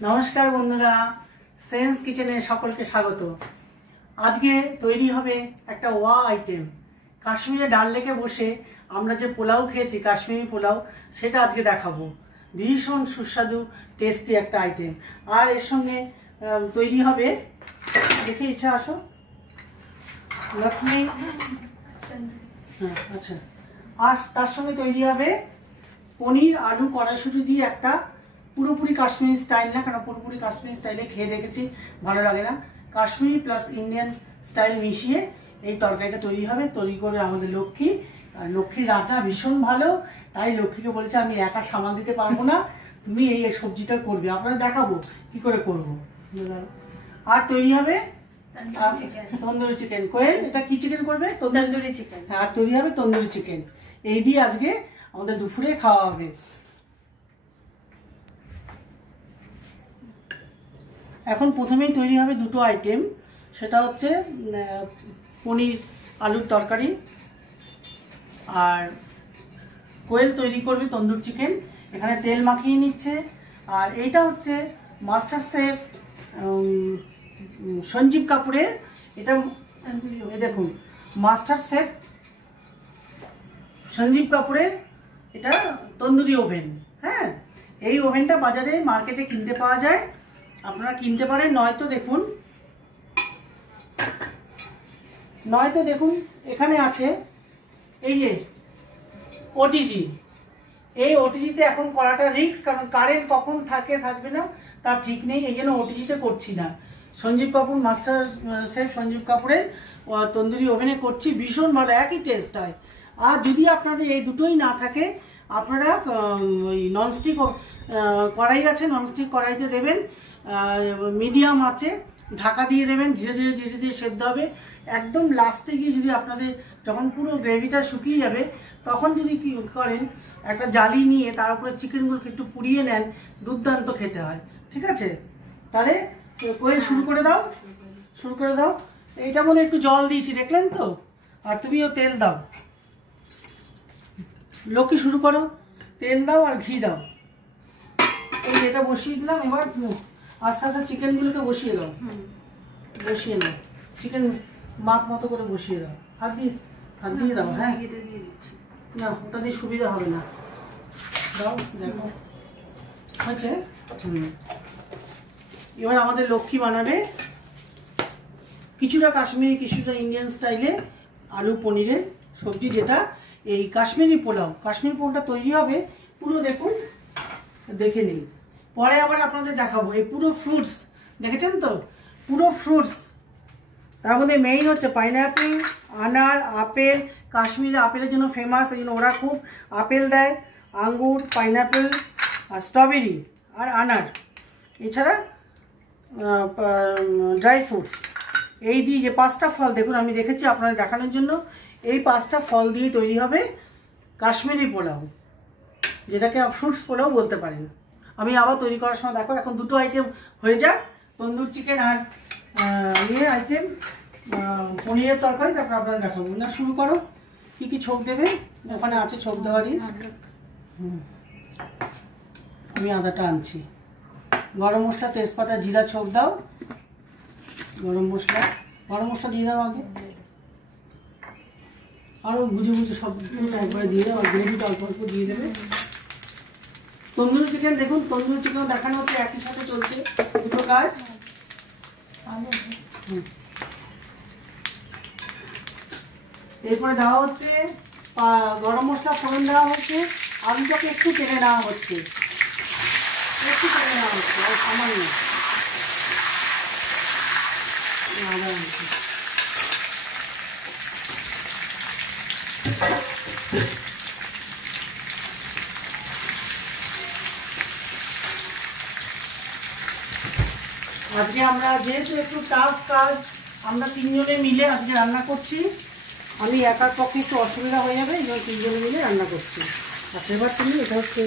नमस्कार बंधुरा सेंस किचेने सकलके स्वागत। आज के तैरी होबे एकटा ओया आइटेम काश्मीरे डाल लेके बसे आमरा जे पोलाओ खेয়েছি काश्मीरी पोलाओ सेटा आज के देखाबो। भीषण सुस्वादु टेस्टी एकटा आइटेम और एर संगे तैरी होबे देखे इच्छा आसो लक्ष्मी अच्छा और तार संगे तैरी होबे पनीर आलू कड़ाईशुटी दिए एकटा पुरोपुरी काश्मीरी स्टाइल ना कारण पुरोपुरी काश्मीरी स्टाइले खेয়ে দেখেছি ভালো লাগে না काश्मीरी प्लस इंडियन स्टाइल मिशिए এই তরকারিটা তৈরি হবে। তৈরি করে আমাদের লক্ষ্মী আর লক্ষ্মীর রান্না ভীষণ ভালো তাই লক্ষ্মীকে বলেছে আমি একা সামাল দিতে পারবো না তুমি এই সবজিটা করবে আপনাদের দেখাবো কি করে করব। আর তৈরি হবে তন্দুরি চিকেন। কোয়েল এটা কি চিকেন করবে? তন্দুরি চিকেন। হ্যাঁ আর তৈরি হবে তন্দুরি চিকেন। এই দিয়ে আজকে আমাদের দুপুরে খাওয়া হবে। এখন প্রথমেই তৈরি হবে দুটো আইটেম সেটা হচ্ছে পনির আলুর তরকারি আর কোয়েল তৈরি করবে তন্দুর চিকেন। এখানে তেল মাখিয়ে নিচ্ছে আর এইটা হচ্ছে মাস্টার শেফ সঞ্জীব কাপুরের এটা দেখুন মাস্টার শেফ সঞ্জীব কাপুরের এটা তন্দুরি ওভেন। হ্যাঁ এই ওভেনটা বাজারে মার্কেটে কিনতে পাওয়া যায় আপনারা কিনতে পারেন নয়তো দেখুন এখানে আছে এই যে ওটিজি। এই ওটিজিতে এখন করাটা রিস্ক কারণ কারেন্ট কখন থাকবে না তার ঠিক নেই এই জন্য ওটিজিতে করছি না। সঞ্জীব কাপুর মাস্টার শেফ সঞ্জীব কাপুরের তন্দুরি ওভেনে করছি ভীষণ ভালো একই টেস্ট হয়। আর যদি আপনাদের এই দুটোই না থাকে আপনারা ওই ননস্টিক কড়াই আছে ননস্টিক কড়াইতে দেবেন মিডিয়াম আছে ঢাকা দিয়ে দেবেন ধীরে ধীরে সেদ্ধ হবে। একদম লাস্টে গিয়ে যদি আপনাদের যখন পুরো গ্রেভিটা শুকিয়ে যাবে তখন যদি কি করেন একটা জালি নিয়ে তার উপরে চিকেনগুলোকে একটু পুড়িয়ে নেন দুর্দান্ত খেতে হয়। ঠিক আছে তাহলে কোয়েল শুরু করে দাও। এইটা মনে একটু জল দিয়েছি দেখলেন তো আর তুমিও তেল দাও। লক্ষ্মী শুরু করো তেল দাও আর ঘি দাও। এই এটা বসিয়ে দিলাম এবার আস্তে আস্তে চিকেনগুলোকে বসিয়ে দাও চিকেন মাপ মতো করে বসিয়ে দাও হাত দিয়ে দাও। হ্যাঁ না ওটা দিয়ে সুবিধা হবে না দাও দেখো হচ্ছে। এবার আমাদের লক্ষ্মী বানাবে কিছুটা কাশ্মীরি কিছুটা ইন্ডিয়ান স্টাইলে আলু পনিরের সবজি যেটা এই কাশ্মীরি পোলাওটা তৈরি হবে পুরো দেখুন দেখে নিন পরে আবার আপনাদের দেখাবো। এই পুরো ফ্রুটস দেখেছেন তো পুরো ফ্রুটস তার মধ্যে মেইন হচ্ছে পাইনঅ্যাপেল আনার আপেল কাশ্মীরি আপেলের জন্য ফেমাস এই জন্য ওরা খুব আপেল দেয় আঙ্গুর পাইনঅ্যাপেল আর স্ট্রবেরি আর আনার এছাড়া ড্রাই ফ্রুটস এই দিয়ে যে 5টা ফল দেখুন আমি রেখেছি আপনাদের দেখানোর জন্য। এই 5টা ফল দিয়ে তৈরি হবে কাশ্মীরি পোলাও যেটাকে ফ্রুটস পোলাও বলতে পারেন। আমি আবার তৈরি করার সময় দেখো এখন দুটো আইটেম হয়ে যাক তন্দুর চিকেন আর আইটেম পনিরের তরকারি তারপর আপনারা দেখাবো না। শুরু করো কি ছোপ দেবে ওখানে আছে ছোপ দেওয়ারই। আমি আদাটা আনছি গরম মশলা তেজপাতা জিরা ছোপ দাও গরম মশলা দিয়ে দাও আগে আরও বুঝে সব একবারে দিয়ে দাও আর গ্রেভিটা অল্প অল্প দিয়ে দেবে। তন্দুরি চিকেন দেখুন তন্দুরি চিকেন দেখানো হচ্ছে একই সাথে চলছে দুটো কাজ। এরপরে দেওয়া হচ্ছে গরম মশলা ফোড়ন দেওয়া হচ্ছে আলুটাকে একটু টেনে নেওয়া হচ্ছে আর সামান্য আজকে আমরা যেহেতু একটু টাফ কাজ আমরা 3 জনে মিলে আজকে রান্না করছি। আমি একার পক্ষে একটু অসুবিধা হয়ে যাবে এই জন্য 3 জনে মিলে রান্না করছি। আচ্ছা এবার তুমি এটা হচ্ছে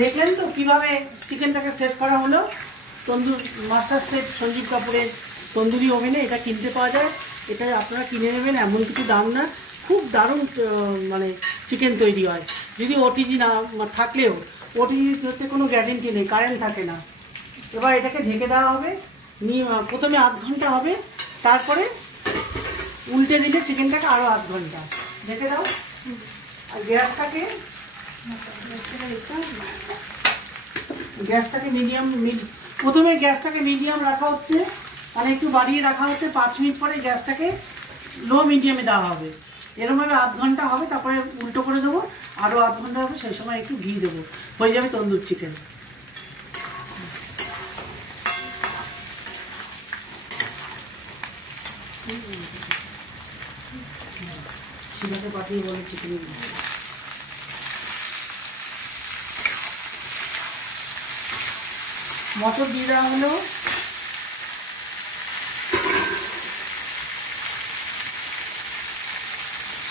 দেখলেন তো কিভাবে চিকেনটাকে সেট করা হলো তন্দুর মাস্টার শেফ সঞ্জীব কাপুরের তন্দুরি ওভেনে। এটা কিনতে পাওয়া যায় এটা আপনারা কিনে নেবেন এমন কিছু দাম না খুব দারুণ মানে চিকেন তৈরি হয়। যদি ওটিজি না থাকলেও, ওটিজিতে কোনো গ্যারেন্টি নেই, কারেন্ট থাকে না। এবার এটাকে ঢেকে দেওয়া হবে, প্রথমে আধ ঘন্টা হবে, তারপরে উল্টে দিলে চিকেনটাকে আরও আধ ঘন্টা ঢেকে দাও। আর গ্যাসটাকে প্রথমে গ্যাসটাকে মিডিয়াম রাখা হচ্ছে, মানে একটু বাড়িয়ে রাখা হচ্ছে। 5 মিনিট পরে গ্যাসটাকে লো মিডিয়ামে দেওয়া হবে। এরকমভাবে আধ ঘন্টা হবে, তারপরে উল্টো করে দেবো, আরও আধ ঘন্টা হবে, সেই সময় একটু ঘি দেবো, হয়ে যাবে তন্দুর চিকেন। শিলাকে পাঠিয়ে বলে চিকেন মটর দিয়ে দেওয়া হলো।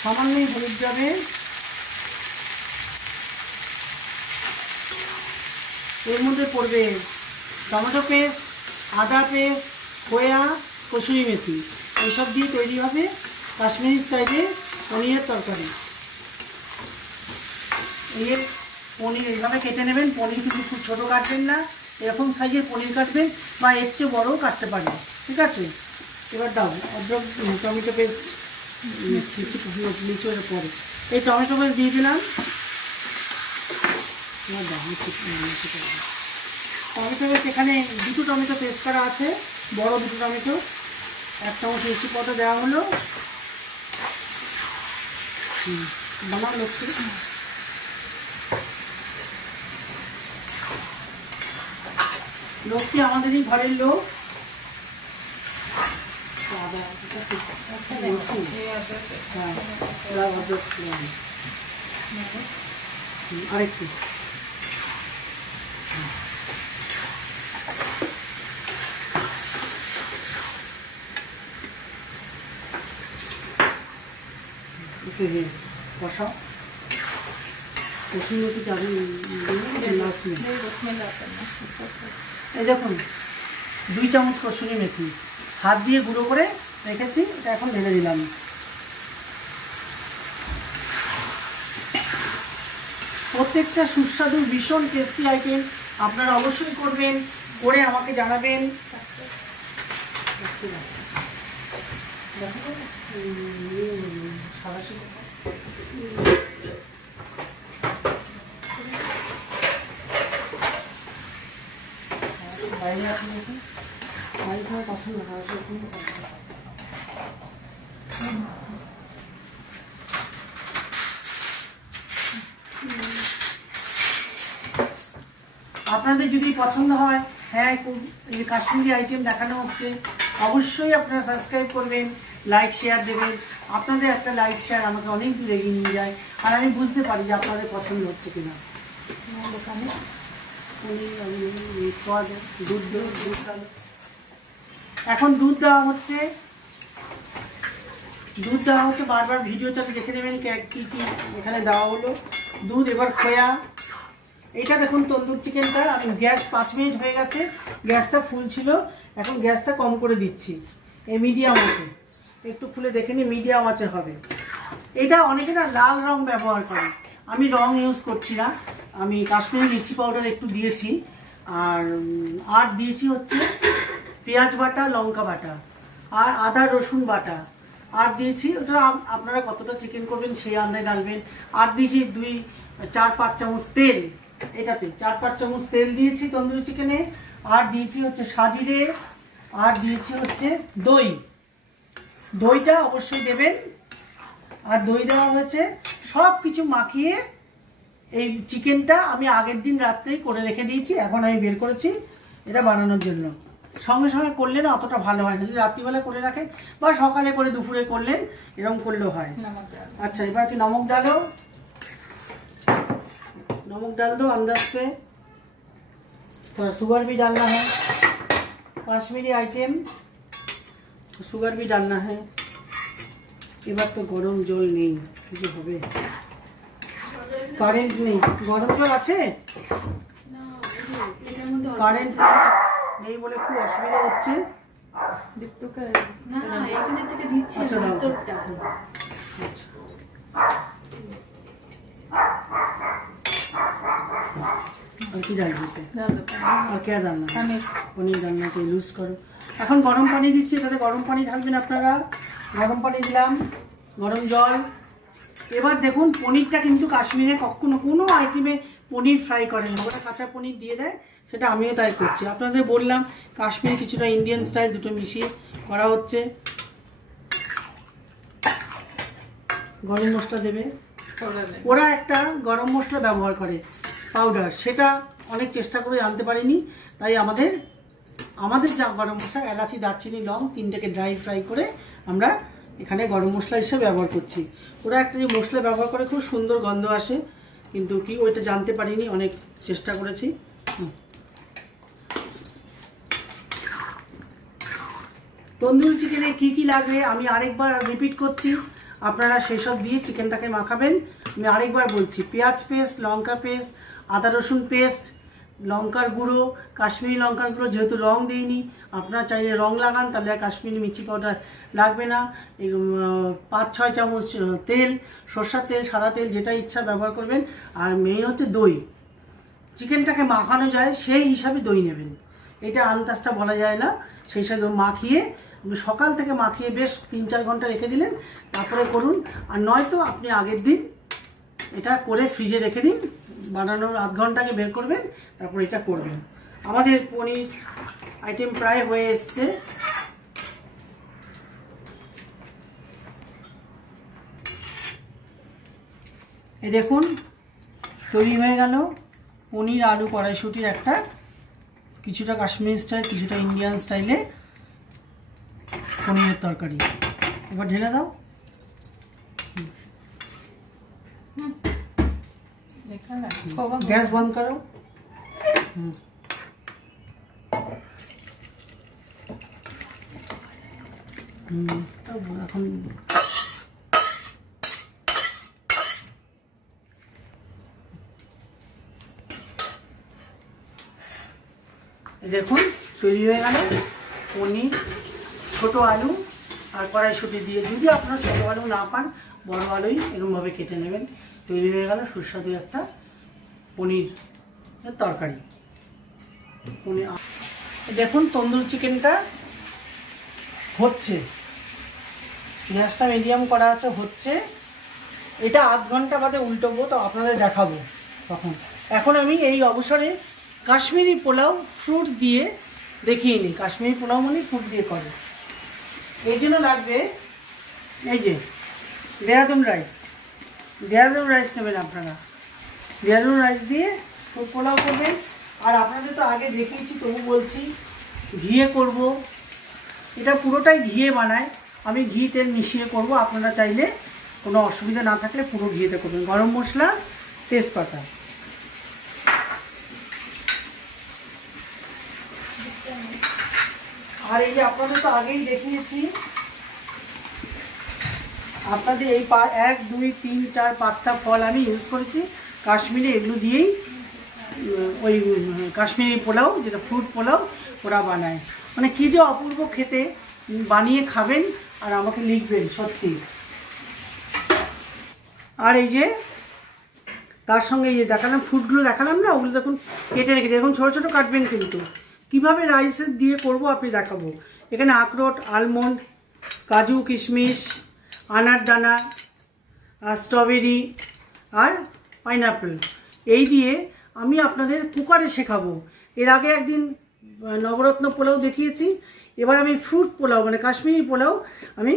সামান্যই হলুদ যাবে। এর মধ্যে পড়বে টমেটো পেস্ট, আদা পেস্ট, খোয়া, কসুরি মেথি, এইসব দিয়ে তৈরি হবে কাশ্মীরি স্টাইলে পনিরের তরকারি। এই পনির এইভাবে কেটে নেবেন। পনির কিন্তু খুব ছোটো কাটবেন না, এরকম সাইজের পনির কাটবেন, বা এর চেয়ে বড়ও কাটতে পারেন, ঠিক আছে। এবার দাও অদ্রক টমেটো পেস্ট নিচের পরে এই টমেটো পেস্ট দিয়ে দিলাম। টমেটো পেস্ট এখানে 2টো টমেটো পেস্ট করা আছে, বড় 2টো টমেটো, 1 চামচ মিষ্টি পাতা দেওয়া হলো। বানান লক্ষ্মী। লক্ষ্মী আমাদেরই ঘরের লোক। আরেকটু কষাও। এই দেখুন 2 চামচ কসুরি মেথি হাত দিয়ে গুঁড়ো করে রেখেছি, এটা এখন ঢেলে দিলাম। প্রত্যেকটা সুস্বাদু ভীষণ টেস্টি আইটেম আপনারা অবশ্যই করবেন, করে আমাকে জানাবেন। বাইরে আপনি বাইরে খাওয়ার পছন্দ হয়। আপনাদের যদি পছন্দ হয়, হ্যাঁ খুব এই কাশ্মীরি আইটেম দেখানো হচ্ছে, অবশ্যই আপনারা সাবস্ক্রাইব করবেন, লাইক শেয়ার দেবেন। আপনাদের একটা লাইক শেয়ার আমাকে অনেক দূর এগিয়ে নিয়ে যায়, আর আমি বুঝতে পারি যে আপনাদের পছন্দ হচ্ছে কিনা। এখন দুধ দেওয়া হচ্ছে, বারবার ভিডিও চালিয়ে দেখে নেবেন কি কি এখানে দেওয়া হলো। দুধ, এবার খোয়া। এটা দেখুন তন্দুর চিকেনটা আমি গ্যাস 5 মিনিট হয়ে গেছে, গ্যাসটা ফুল ছিল, এখন গ্যাসটা কম করে দিচ্ছি, এই মিডিয়াম আছে, একটু খুলে দেখে নিই, মিডিয়াম আছে হবে। এটা অনেকে না লাল রং ব্যবহার করে, আমি রং ইউজ করছি না, আমি কাশ্মীরি মির্চি পাউডার একটু দিয়েছি, আর দিয়েছি হচ্ছে পেঁয়াজ বাটা, লঙ্কা বাটা, আর আদা রসুন বাটা, আর দিয়েছি ওটা আপনারা কতটা চিকেন করবেন সেই আন্দাজে ডালবেন। আর দিয়েছি 4-5 চামচ তেল, এটাতে 4-5 চামচ তেল দিয়েছি তন্দুরি চিকেনে। আর দিয়েছি হচ্ছে সাজিরে, আর দিয়েছি হচ্ছে দই, দইটা অবশ্যই দেবেন। আর দই দেওয়া হয়েছে, সব কিছু মাখিয়ে এই চিকেনটা আমি আগের দিন রাত্রেই করে রেখে দিয়েছি, এখন আমি বের করেছি এটা বানানোর জন্য। সঙ্গে সঙ্গে করলে না অতটা ভালো হয় না, যদি রাত্রিবেলা করে রাখেন বা সকালে করে দুপুরে করলেন, এরকম করলেও হয়। আচ্ছা এবার কি নমক ডালো, नमक डाल दो अंदाज से, थोड़ा शुगर भी डालना है, काश्मीरी आइटम तो शुगर भी डालना है। এবার তো গরম জল নেই, কিছু হবে, কারেন্ট নেই। গরম জল আছে? কারেন্ট নেই বলে খুব অসুবিধা হচ্ছে। আচ্ছা কি ডাল দিতে আর কে ডালনা পনির ডালনাকে লুজ করো। এখন গরম পানি দিচ্ছি, তাতে গরম পানি ঢালবেন আপনারা। গরম পানি দিলাম, গরম জল। এবার দেখুন পনিরটা কিন্তু কাশ্মীরে কখনো কোনো আইটেমে পনির ফ্রাই করে না, ওরা কাঁচা পনির দিয়ে দেয়, সেটা আমিও তাই করছি। আপনাদের বললাম কাশ্মীরে কিছুটা ইন্ডিয়ান স্টাইল দুটো মিশিয়ে করা হচ্ছে। গরম মশলা দেবে, ওরা একটা গরম মশলা ব্যবহার করে পাউডার, সেটা অনেক চেষ্টা করে আনতে পারিনি, তাই আমাদের যা গরম মশলা এলাচি দারচিনি লং তিনটাকে ড্রাই ফ্রাই করে আমরা এখানে গরম মশলা হিসেবে ব্যবহার করছি। ওরা একটা যে মশলা ব্যবহার করে খুব সুন্দর গন্ধ আসে, কিন্তু কি ওইটা জানতে পারিনি, অনেক চেষ্টা করেছি। তন্দুরি চিকেনে কি কি লাগবে আমি আরেকবার রিপিট করছি, আপনারা সেসব দিয়ে চিকেনটাকে মাখাবেন। আমি আরেকবার বলছি, পেঁয়াজ পেস্ট, লঙ্কা পেস্ট, আদা রসুন পেস্ট, লঙ্কার গুঁড়ো, কাশ্মীরি লঙ্কার গুঁড়ো, যেহেতু রং দিইনি, আপনারা চাইলে রং লাগান, তাহলে কাশ্মীরি মির্চি পাউডার লাগবে না। 5-6 চামচ তেল, সরষের তেল, সাদা তেল, যেটা ইচ্ছা ব্যবহার করবেন। আর মেইন হচ্ছে দই, চিকেনটাকে মাখানো যায় সেই হিসাবে দই নেবেন, এটা আন্দাজটা বলা যায় না, সেই হিসাবে মাখিয়ে সকাল থেকে মাখিয়ে বেশ 3-4 ঘন্টা রেখে দিলেন, তারপরে করুন। আর নয়তো আপনি আগের দিন এটা করে ফ্রিজে রেখে দিন, বানানোর আধ ঘন্টাকে বের করবেন, তারপর এটা করবেন। আমাদের পনির আইটেম প্রায় হয়ে এসছে। এই দেখুন তৈরি হয়ে গেল পনির আলু কড়াইশুটির একটা কিছুটা কাশ্মীরি স্টাইল কিছুটা ইন্ডিয়ান স্টাইলে পনিরের তরকারি। এবার ঢেলে দাও, গ্যাস বন্ধ করো। এখন দেখুন তৈরি হয়ে গেল পনির, ছোট আলু আর কড়াইশুঁটি দিয়ে। যদি আপনারা ছোটো আলু না পান, বড় আলুই এরকমভাবে কেটে নেবেন। তৈরি হয়ে গেল সুস্বাদু একটা পনির তরকারি। দেখুন তন্দুরি চিকেনটা হচ্ছে, গ্যাসটা মিডিয়াম করা আছে, হচ্ছে। এটা আধ ঘন্টা বাদে উল্টোবো, তো আপনাদের দেখাবো তখন। এখন আমি এই অবসরে কাশ্মীরি পোলাও ফ্রুট দিয়ে দেখিয়ে নিই। কাশ্মীরি পোলাও মানে ফ্রুট দিয়ে করে, এই জন্য লাগবে এই যে দেহরাদুন রাইস। দেহরাদুন রাইস নেবেন আপনারা, দেহরাদুন রাইস দিয়ে ফ্রুট পোলাও করবেন। আর আপনাদের তো আগে দেখিয়েছি, তবু বলছি, ঘিয়ে করব। এটা পুরোটাই ঘিয়ে বানায়, আমি ঘি তেল মিশিয়ে করব। আপনারা চাইলে কোনো অসুবিধা না থাকলে পুরো ঘিয়েতে করবেন। গরম মশলা, তেজপাতা। আর এই যে আপনাদের তো আগেই দেখিয়েছি, আপনাদের এই 1, 2, 3, 4, 5টা ফল আমি ইউজ করেছি কাশ্মীরে। এগুলো দিয়েই ওই কাশ্মীরি পোলাও, যেটা ফ্রুট পোলাও ওরা বানায়। মানে কী যে অপূর্ব খেতে, বানিয়ে খাবেন আর আমাকে লিখবেন সত্যি। আর এই যে তার সঙ্গে এই যে দেখালাম ফ্রুটগুলো দেখালাম না, ওগুলো দেখুন কেটে রেখে দেখুন, ছোটো ছোটো কাটবেন কিন্তু। কীভাবে রাইসের দিয়ে করব আপনি দেখাবো। এখানে আখরোট, আলমন্ড, কাজু, কিশমিশ, আনার দানা, স্ট্রবেরি আর পাইনাপেল, এই দিয়ে আমি আপনাদের কুকারে শেখাবো। এর আগে একদিন নবরত্ন পোলাও দেখিয়েছি, এবার আমি ফ্রুট পোলাও মানে কাশ্মীরি পোলাও আমি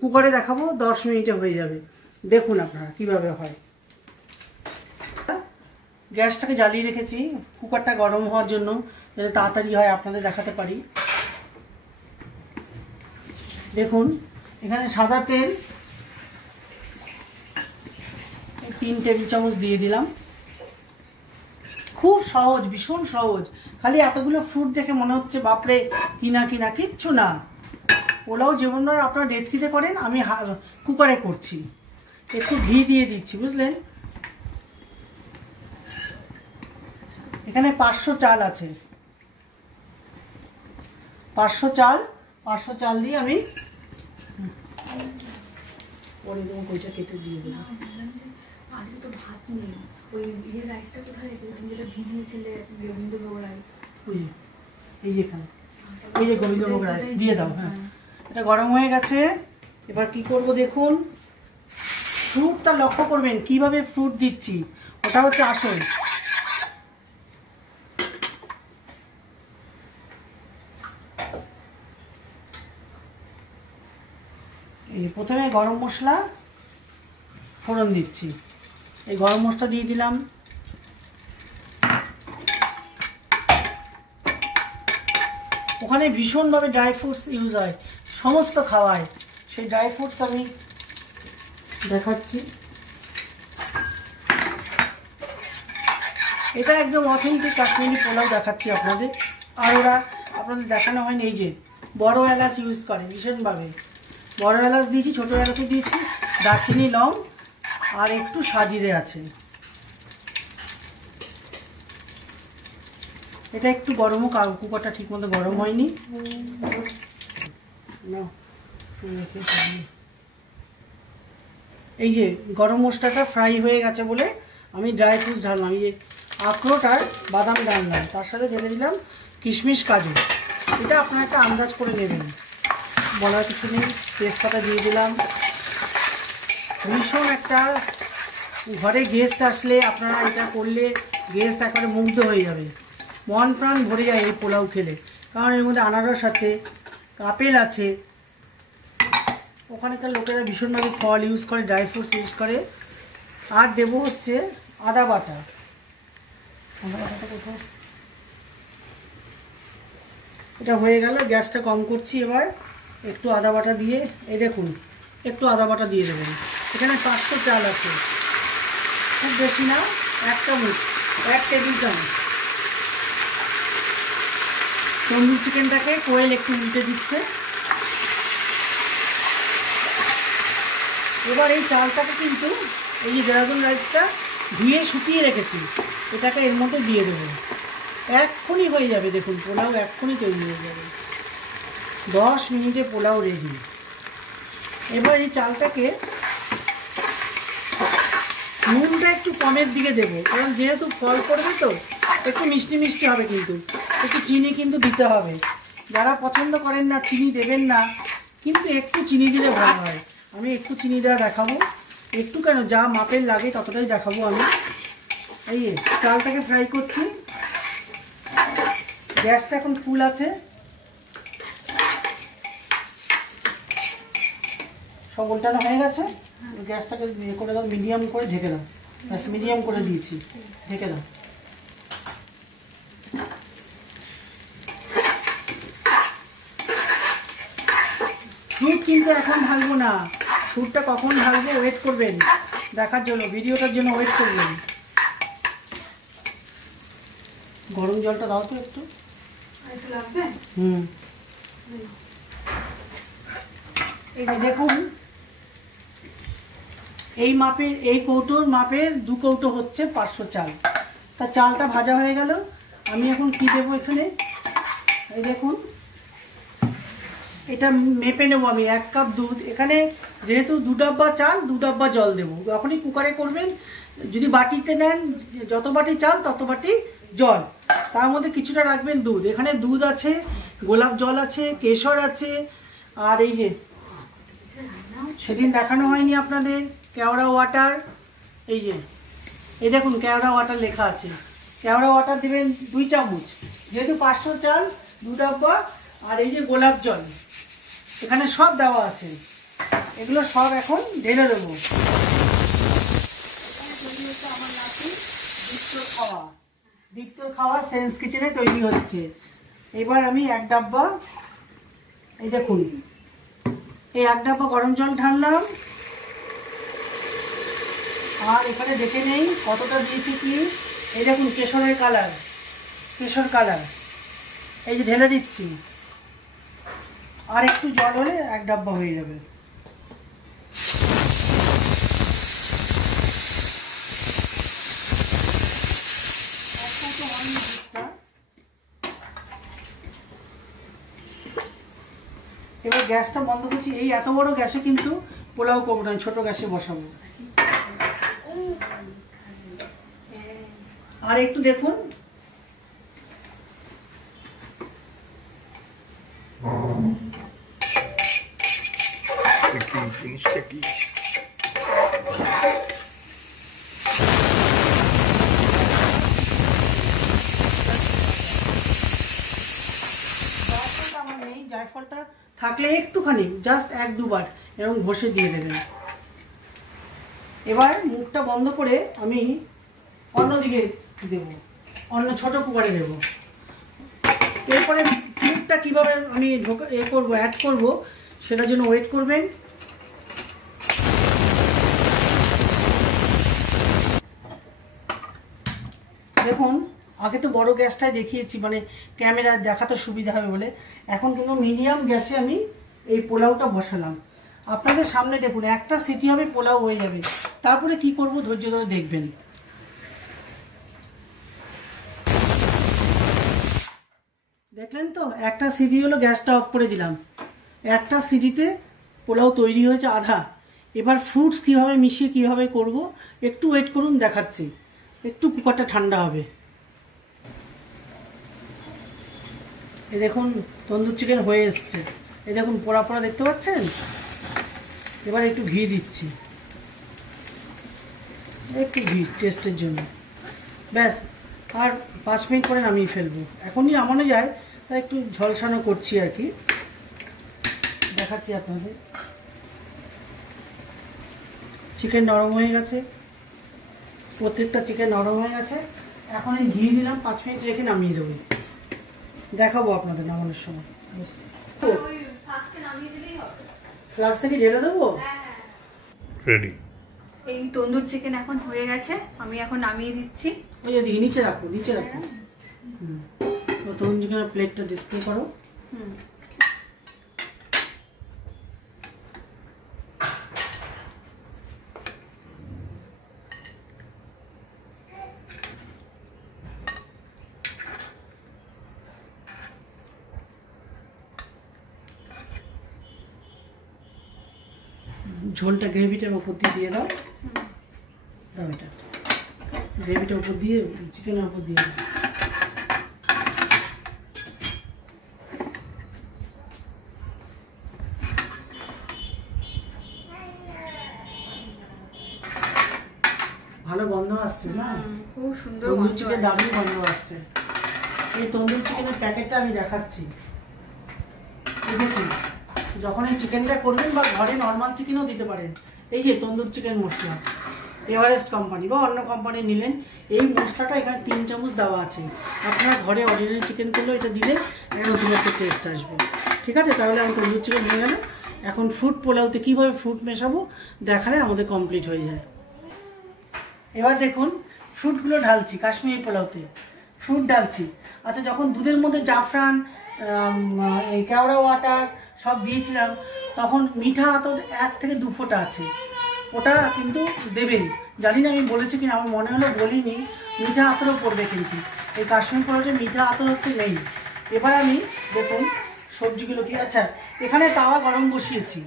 কুকারে দেখাবো। 10 মিনিটে হয়ে যাবে, দেখুন আপনারা কিভাবে হয়। গ্যাসটাকে জ্বালিয়ে রেখেছি কুকারটা গরম হওয়ার জন্য, যাতে তাড়াতাড়ি হয়, আপনাদের দেখাতে পারি। দেখুন এখানে সাদা তেল 3 টেবিল চামচ দিয়ে দিলাম। খুব সহজ, ভীষণ সহজ। খালি এতগুলো ফ্রুট দেখে মনে হচ্ছে বাপরে কিনা, কিচ্ছু না। পোলাও যেমন আপনারা ডেচকিতে করেন, আমি কুকারে করছি। একটু ঘি দিয়ে দিচ্ছি, বুঝলেন। এখানে 500 চাল আছে, 500 চাল দিয়ে আমি পরে কইটা কেটে দিয়ে দেবো। আজকে তো ভাত নেই, ওই ইয়ের রাইসটা কোথায় রেখে তুমি যেটা ভিজিয়েছিলে গোবিন্দভোগ রাইস? ওই এই যে এখানে, এই যে গোবিন্দভোগ রাইস দিয়ে দাও। হ্যাঁ, এটা গরম হয়ে গেছে। এবার কি করব দেখুন, ফ্রুটটা লক্ষ্য করবেন কিভাবে ফ্রুট দিচ্ছি, ওটা হচ্ছে আসল। এই প্রথমে গরম মশলা ফোড়ন দিচ্ছি, এই গরম মশলা দিয়ে দিলাম। ওখানে ভীষণভাবে ড্রাই ফ্রুটস ইউজ হয় সমস্ত খাওয়ায়, সেই ড্রাই ফ্রুটস আমি দেখাচ্ছি। এটা একদম অথেন্টিক কাশ্মীরি পোলাও দেখাচ্ছি আপনাদের। আর ওরা আপনাদের দেখানো হয়নি, এই যে বড় এলাচ ইউজ করে ভীষণভাবে, বড় এলাচ দিয়েছি, ছোটো এলাচও দিয়েছি, দারচিনি, লং আর একটু সাজিরে আছে। এটা একটু গরমও, কুকারটা ঠিক মতো গরম হয়নি। এই যে গরম মশলাটা ফ্রাই হয়ে গেছে বলে আমি ড্রাই ফ্রুটস ঢাললাম, এই যে আখরোট আর বাদাম ঢাললাম, তার সাথে ঢেলে দিলাম কিশমিশ, কাজু। এটা আপনারা একটা আন্দাজ করে নেবেন, বলার কিছু নেই। তেজপাতা দিয়ে দিলাম। ভীষণ একটা, ঘরে গেস্ট আসলে আপনারা এটা করলে গেস্ট একেবারে মুগ্ধ হয়ে যাবে, মন প্রাণ ভরে যায় এই পোলাও খেলে। কারণ এর মধ্যে আনারস আছে, আপেল আছে, ওখানকার লোকেরা ভীষণভাবে ফল ইউজ করে, ড্রাই ফ্রুটস ইউজ করে। আর দেবো হচ্ছে আদা বাটা। আদা বাটাটা কোথাও, এটা হয়ে গেল, গ্যাসটা কম করছি। এবার একটু আদা বাটা দিয়ে, এই দেখুন একটু আদা বাটা দিয়ে দেবেন। এখানে 500 চাল আছে, খুব বেশি না, 1 চামচ, 1 টেবিল চামচ। তন্দুর চিকেনটাকে কোয়েল একটু উল্টে দিচ্ছে। এবার এই চালটাকে কিন্তু, এই যে দেরাদুন রাইসটা ধুয়ে শুকিয়ে রেখেছি, এটাকে এর মধ্যে দিয়ে দেবো। এক্ষুনি হয়ে যাবে, দেখুন পোলাও এক্ষুনি তৈরি হয়ে যাবে, 10 মিনিটে পোলাও রেডি। এবার এই চালটাকে নুনটা একটু কমের দিকে দেবো, কারণ যেহেতু ফল করবে তো একটু মিষ্টি মিষ্টি হবে, কিন্তু একটু চিনি কিন্তু দিতে হবে। যারা পছন্দ করেন না চিনি দেবেন না, কিন্তু একটু চিনি দিলে ভালো হয়। আমি একটু চিনি দেওয়া দেখাবো, একটু কেন, যা মাপের লাগে ততটাই দেখাবো আমি। এই চালটাকে ফ্রাই করছি, গ্যাসটা এখন ফুল আছে, সব উল্টানো হয়ে গেছে। গ্যাসটাকে ইয়ে করে দাও, মিডিয়াম করে ঢেকে দাও। ব্যাস, মিডিয়াম করে দিয়েছি, ঢেকে দাও। ফ্রুট কিন্তু এখন ঢালবো না, ফ্রুটটা কখন ঢালবো ওয়েট করবেন দেখার জন্য, ভিডিওটার জন্য ওয়েট করবেন। গরম জলটা দাও তো একটু, লাগবে। এই দেখুন, এই মাপের, এই কৌটোর মাপের 2 কৌটো হচ্ছে 500 চাল। তা চালটা ভাজা হয়ে গেল। আমি এখন কি দেবো এখানে, এই দেখুন এটা মেপে নেবো আমি 1 কাপ দুধ। এখানে যেহেতু 2 ডাব্বা চাল, 2 ডাব্বা জল দেবো। যখনই কুকারে করবেন, যদি বাটিতে নেন, যত বাটি চাল তত বাটি জল, তার মধ্যে কিছুটা রাখবেন দুধ। এখানে দুধ আছে, গোলাপ জল আছে, কেশর আছে, আর এই যে সেদিন দেখানো হয়নি আপনাদের কেওড়া ওয়াটার, এই যে এই দেখুন কেওড়া ওয়াটার লেখা আছে, কেওড়া ওয়াটার দেবেন 2 চামচ, যেহেতু 500 চাল 2 ডাব্বা। আর এই যে গোলাপ জল, এখানে সব দেওয়া আছে, এগুলো সব এখন ঢেলে দেবো। আমার নাতি দীপ্তর খাওয়া সেন্স কিচেনে তৈরি হচ্ছে। এবার আমি 1 ডাব্বা, এই দেখুন এই 1 ডাব্বা গরম জল ঢাললাম। আর এখানে দেখে নেই কতটা দিয়েছি কি, এই দেখুন কেশরের কালার, কেশর কালার, এই যে ঢেলে দিচ্ছি। আর একটু জল হলে 1 ডাব্বা হয়ে যাবে। এবার গ্যাসটা বন্ধ করছি। এই এত বড় গ্যাসে কিন্তু পোলাও করবো না, ছোট গ্যাসে বসাবো। আর একটু দেখুন, জিনিসটা কি জায়ফলটা থাকলে একটুখানি জাস্ট 1-2 বার এরকম ঘষে দিয়ে দেবেন। এবার মুখটা বন্ধ করে আমি অন্যদিকে দেব, অন্য ছোট কুকারে দেব। এরপরে মুখটা কীভাবে আমি অ্যাড করব সেটার জন্য ওয়েট করবেন। দেখুন, আগে তো বড় গ্যাসটাই দেখিয়েছি, মানে ক্যামেরায় দেখাতে সুবিধা হবে বলে। এখন কিন্তু মিডিয়াম গ্যাসে আমি এই পোলাওটা বসালাম। আপনাদের সামনে দেখুন, একটা সিটি হবে, পোলাও হয়ে যাবে। তারপরে কি করব ধৈর্য ধরে দেখবেন। দেখলেন তো, একটা সিটি হলো, গ্যাসটা অফ করে দিলাম। একটা সিটিতে পোলাও তৈরি হয়েছে আধা। এবার ফ্রুটস কীভাবে মিশিয়ে কীভাবে করব একটু ওয়েট করুন, দেখাচ্ছি। একটু কুকারটা ঠান্ডা হবে। এই দেখুন তন্দুর চিকেন হয়ে এসছে। এই দেখুন পোড়া পোড়া দেখতে পাচ্ছেন। এবার একটু ঘি দিচ্ছি, একটু ঘি টেস্টের জন্য। ব্যাস, আর 5 মিনিট পরে নামিয়ে ফেলবো। এখনই নামানো যায়, তাই একটু ঝলসানো করছি আর কি, দেখাচ্ছি আপনাদের। চিকেন নরম হয়ে গেছে, প্রত্যেকটা চিকেন নরম হয়ে গেছে। এখন এই ঘি দিলাম, 5 মিনিট রেখে নামিয়ে দেবো। দেখাবো আপনাদের নামানোর সময়। ফ্লাক্সে কি ঢেলে দেবো? রেডি। এই তন্দুর চিকেন এখন হয়ে গেছে, আমি এখন নামিয়ে দিচ্ছি। ওই যদি নিচে রাখো, নিচে রাখো। তন্দুর চিকেনের প্লেটটা ডিসপ্লে করো। ঝোলটা গ্রেভিটার উপর দিয়ে দাও। দাও এটা, গ্রেভিটার উপর দিয়ে, চিকেনের উপর দিয়ে দাও। ভালো গন্ধ আসছে না? খুব সুন্দর তন্দুর চিকেন, দারুণ গন্ধ আসছে। এই তন্দুর চিকেনের প্যাকেটটা আমি দেখাচ্ছি। এই দেখুন, যখন এই চিকেনটা করবেন, বা ঘরে নর্মাল চিকেনও দিতে পারেন। এই যে তন্দুর চিকেন মশলা, এভারেস্ট কোম্পানি বা অন্য কোম্পানি নিলেন, এই মশলাটা এখানে 3 চামচ দেওয়া আছে। আপনারা ঘরে অরিজিনাল চিকেন করলেও এটা দিলে একটা নতুন একটা টেস্ট আসবে। ঠিক আছে, তাহলে আমি তন্দুর চিকেন হয়ে গেল। এখন ফ্রুট পোলাওতে কীভাবে ফ্রুট মেশাবো দেখালে আমাদের কমপ্লিট হয়ে যায়। এবার দেখুন, ফ্রুটগুলো ঢালছি। কাশ্মীরি পোলাওতে ফ্রুট ঢালছি। আচ্ছা, যখন দুধের মধ্যে জাফরান, এই কেওড়া ওয়াটার সব দিয়েছিলাম, তখন মিঠা আতর 1 থেকে 2 ফোঁটা আছে, ওটা কিন্তু দেবেন। জানি না আমি বলেছি কিনা, আমার মনে হলো বলিনি। মিঠা আতরও পড়বে কিন্তু। এই কাশ্মীর পোলাওতে মিঠা আতর হচ্ছে মেইন। এবার আমি দেখুন সবজিগুলো কি। আচ্ছা, এখানে তাওয়া গরম বসিয়েছি,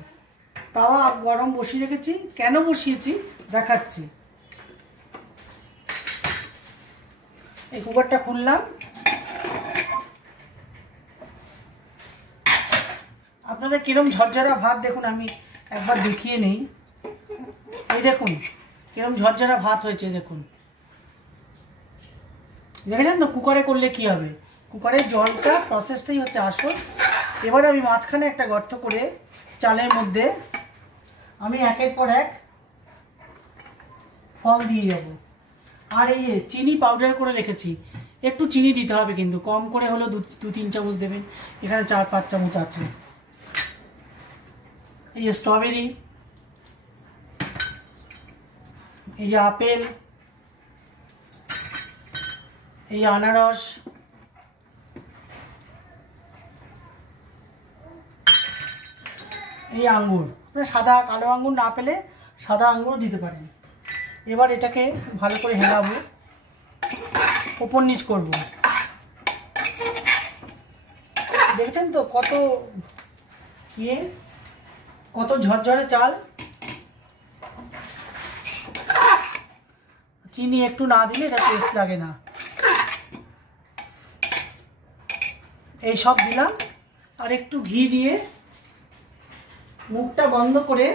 তাওয়া গরম বসিয়ে রেখেছি। কেন বসিয়েছি দেখাচ্ছি। এই কুকারটা খুললাম। আপনাদের কিরম ঝরঝরা ভাত দেখুন, আমি একবার দেখিয়ে নেই। এই দেখুন কিরম ঝরঝরা ভাত হয়েছে। দেখুন, দেখেছেন তো কুকারে করলে কি হবে। কুকারের জলটা প্রসেসটাই হচ্ছে আসল। এবার আমি মাঝখানে একটা গর্ত করে চালের মধ্যে আমি একের পর এক ফল দিয়ে যাবো। আর এই যে চিনি পাউডার করে রেখেছি, একটু চিনি দিতে হবে কিন্তু, কম করে হলেও 2-3 চামচ দেবেন। এখানে 4-5 চামচ আছে। এই যে স্ট্রবেরি, এই যে আপেল, এই আনারস, এই আঙ্গুর। সাদা কালো আঙ্গুর না পেলে সাদা আঙ্গুর দিতে পারেন। এবার এটাকে ভালো করে হেলাবো, ওপর নিচ করব। দেখছেন তো কত কত ঝরঝরে চাল। চিনি একটু না দিলে এটা টেস্ট লাগে না। এই সব দিলাম, আর একটু ঘি দিয়ে মুখটা বন্ধ করে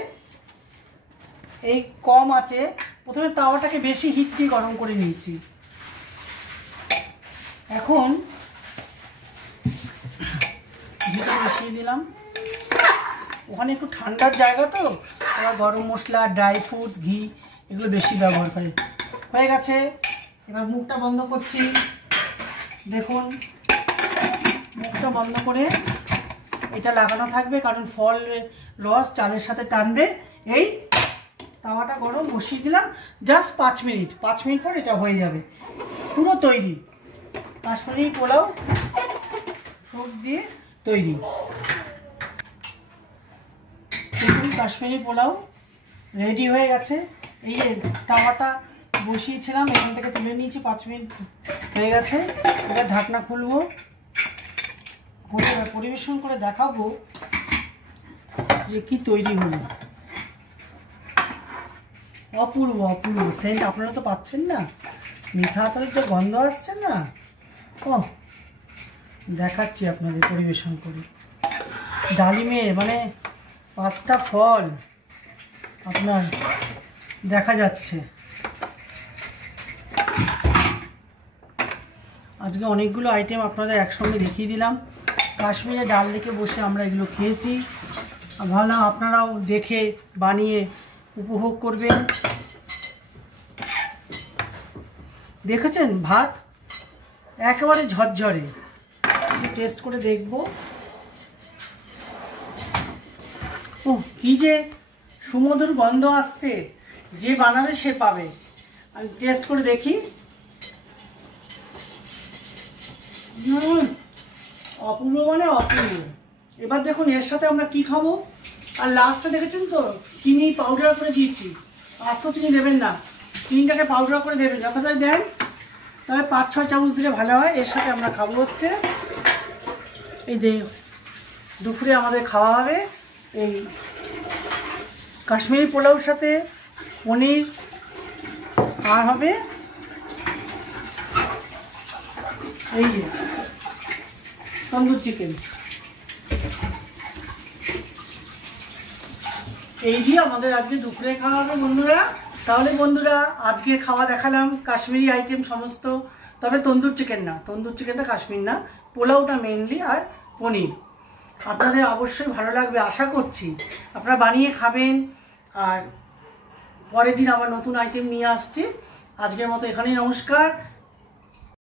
এই কম আছে, প্রথমে তাওয়াটাকে বেশি হিট দিয়ে গরম করে নিয়েছি। এখন ঘিটা বসিয়ে দিলাম। ওখানে একটু ঠান্ডার জায়গা তো, ওরা গরম মশলা, ড্রাই ফ্রুটস, ঘি এগুলো বেশি ব্যবহার করে। হয়ে গেছে, এবার মুখটা বন্ধ করছি। দেখুন, মুখটা বন্ধ করে এটা লাগানো থাকবে, কারণ ফল রস চালের সাথে টানবে। এই তাওয়াটা গরম বসিয়ে দিলাম, জাস্ট 5 মিনিট। 5 মিনিট পর এটা হয়ে যাবে, পুরো তৈরি। কাশ্মীরি পোলাও সব দিয়ে তৈরি। দেখুন, কাশ্মীরি পোলাও রেডি হয়ে গেছে। এই তাওয়াটা বসিয়েছিলাম, এখান থেকে তুলে নিয়েছি, 5 মিনিট হয়ে গেছে। এবার ঢাকনা খুলবো, পরিবেশন করে দেখাবো যে কি তৈরি হলো। অপূর্ব অপূর্ব সেন্ট, আপনারা তো পাচ্ছেন না, মিঠা আতরের যে গন্ধ আসছে না, ও দেখাচ্ছি আপনাদের পরিবেশন করে। ডালিমের মানে 5টা ফল আপনার দেখা যাচ্ছে। আজকে অনেকগুলো আইটেম আপনাদের একসঙ্গে দেখিয়ে দিলাম। কাশ্মীরে ডাল রেখে বসে আমরা এগুলো খেয়েছি। ভাবলাম আপনারাও দেখে বানিয়ে উপভোগ করবেন। দেখেছেন ভাত একেবারে ঝরঝরে, টেস্ট করে দেখব। ও কি যে সুমধুর গন্ধ আসছে, যে বানাবে সে পাবে। আমি টেস্ট করে দেখি। অপূর্ব মানে অপূর্ব। এবার দেখুন এর সাথে আমরা কি খাবো। আর লাস্টে দেখেছেন তো চিনি পাউডার করে দিয়েছি, আস্ত চিনি দেবেন না, চিনিটাকে পাউডার করে দেবেন। যতটাই দেন তবে 5-6 চামচ দিলে ভালো হয়। এর সাথে আমরা খাবো হচ্ছে এই যে দুপুরে আমাদের খাওয়া হবে এই কাশ্মীরি পোলাওর সাথে পনির, আর হবে এই তন্দুর চিকেন। এই দিয়ে আমাদের আজকে দুপুরে খাওয়া হবে বন্ধুরা। তাহলে বন্ধুরা আজকে খাওয়া দেখালাম কাশ্মীরি আইটেম সমস্ত, তবে তন্দুর চিকেন না, তন্দুর চিকেনটা কাশ্মীর না, পোলাওটা মেনলি, আর পনির। আপনাদের অবশ্যই ভালো লাগবে আশা করছি, আপনারা বানিয়ে খাবেন। আর পরের দিন আবার নতুন আইটেম নিয়ে আসছি। আজকের মতো এখানেই নমস্কার।